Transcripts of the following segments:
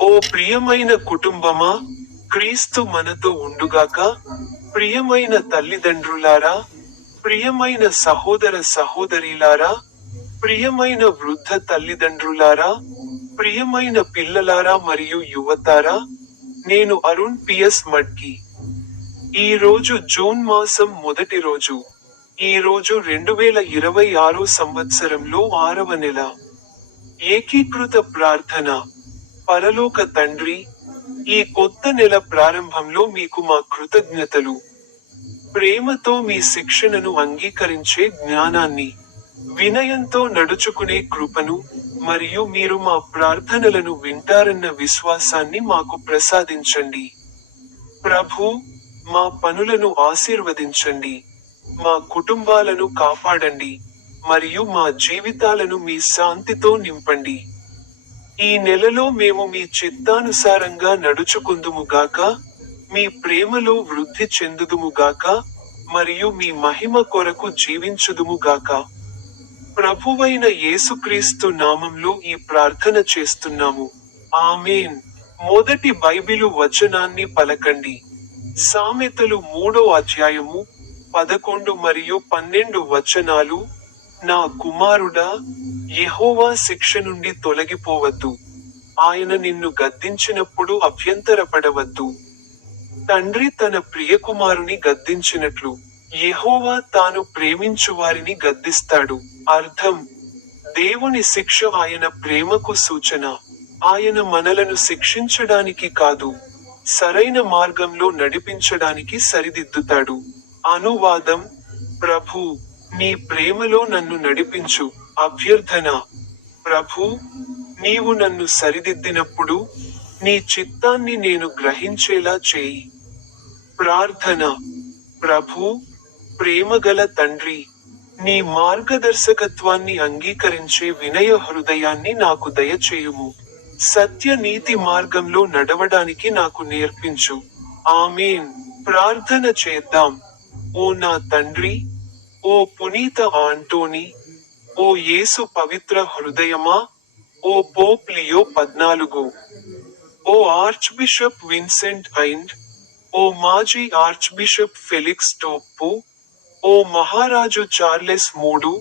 ఓ ప్రియమైన కుటుంబమా, క్రీస్తు మనతో ఉండుగాక. ప్రియమైన తల్లిదండ్రులారా, ప్రియమైన సహోదర సహోదరీలారా, ప్రియమైన వృద్ధ తల్లిదండ్రులారా, ప్రియమైన పిల్లలారా మరియు యువతారా, నేను అరుణ్ పిఎస్ మడ్కి. ఈ రోజు జూన్ మాసం మొదటి రోజు. ఈ రోజు 2026 సంవత్సరంలో 6వ నెల. ఏకీకృత ప్రార్థన. పరలోక తండ్రి, ఈ కొత్త నెల ప్రారంభంలో మీకు మా కృతజ్ఞతలు. ప్రేమతో మీ శిక్షణను అంగీకరించే జ్ఞానాన్ని, వినయంతో నడుచుకునే కృపను, మరియు మీరు మా ప్రార్థనలను వింటారన్న విశ్వాసాన్ని మాకు ప్రసాదించండి. ప్రభూ, మా పనులను ఆశీర్వదించండి, మా కుటుంబాలను కాపాడండి, మరియు మా జీవితాలను మీ శాంతితో నింపండి. ఈ నెలలో మేము మీ చిత్తానుసారంగా నడుచుకుందుముగాక, మీ ప్రేమలో వృద్ధి చెందుదుముగాక, మరియు మీ మహిమ కొరకు జీవించుదుముగాక. ప్రభువైన యేసుక్రీస్తు నామంలో ఈ ప్రార్థన చేస్తున్నాము. ఆమేన్. మొదటి బైబిలు వచనాన్ని పలకండి. సామెతలు 3వ అధ్యాయము 11 మరియు 12 వచనాలు. నా కుమారుడా, యెహోవా శిక్ష నుండి తొలగిపోవద్దు. ఆయన నిన్ను గద్దించినప్పుడు అభ్యంతరపడవద్దు. తండ్రి తన ప్రియకుమారుని గద్దించినట్లు, యెహోవా తాను ప్రేమించువారిని గద్దిస్తాడు. అర్థం: దేవుని శిక్ష ఆయన ప్రేమకు సూచన. ఆయన మనలను శిక్షించడానికి కాదు, సరైన మార్గంలో నడిపించడానికి సరిదిద్దుతాడు. అనువాదం: ప్రభూ, నీ ప్రేమలో నన్ను నడిపించు. అభ్యర్థన: ప్రభూ, నీవు నన్ను సరిదిద్దినప్పుడు, నీ చిత్తాన్ని నేను గ్రహించేలా చేయి. ప్రార్థన: ప్రభూ, ప్రేమగల తండ్రి, నీ మార్గదర్శకత్వాన్ని అంగీకరించే వినయ హృదయాన్ని నాకు దయచేయుము. సత్య నీతి మార్గంలో నడవడానికి నాకు నేర్పించు. ఆమేన్. ప్రార్థన చేద్దాం. ఓ నా తండ్రి, ఓ పునీత ఆంటోనీ, ఓ యేసు పవిత్ర హృదయమా, ఓ పోప్ లియో 14, ఓ ఆర్చ్బిషప్ విన్సెంట్ ఐండ్, ఓ మాజీ ఆర్చ్బిషప్ ఫెలిక్స్ టోప్పు, ఓ మహారాజు చార్లెస్ 3,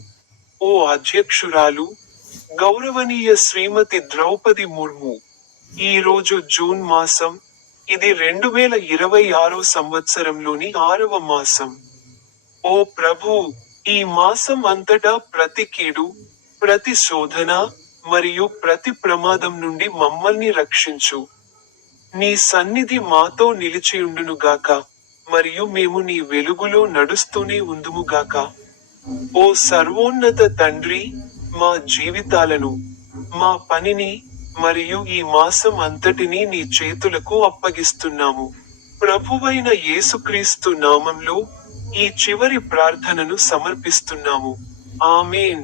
ఓ అధ్యక్షురాలు, గౌరవనీయ శ్రీమతి ద్రౌపది ముర్ము. ఈ రోజు జూన్ మాసం. ఇది 2026 సంవత్సరంలోని 6వ మాసం. ఓ ప్రభూ, ఈ మాసం అంతటా ప్రతి కీడు, ప్రతి శోధన, మరియు ప్రతి ప్రమాదం నుండి మమ్మల్ని రక్షించు. నీ సన్నిధి మాతో నిలిచియుండునుగాక, మరియు మేము నీ వెలుగులో నడుస్తూనే ఉందుముగాక. ఓ సర్వోన్నత తండ్రి, మా జీవితాలను, మా పనిని, మరియు ఈ మాసం అంతటినీ నీ చేతులకు అప్పగిస్తున్నాము. ప్రభువైన యేసుక్రీస్తు నామంలో ఈ చివరి ప్రార్థనను సమర్పిస్తున్నాము. ఆమేన్.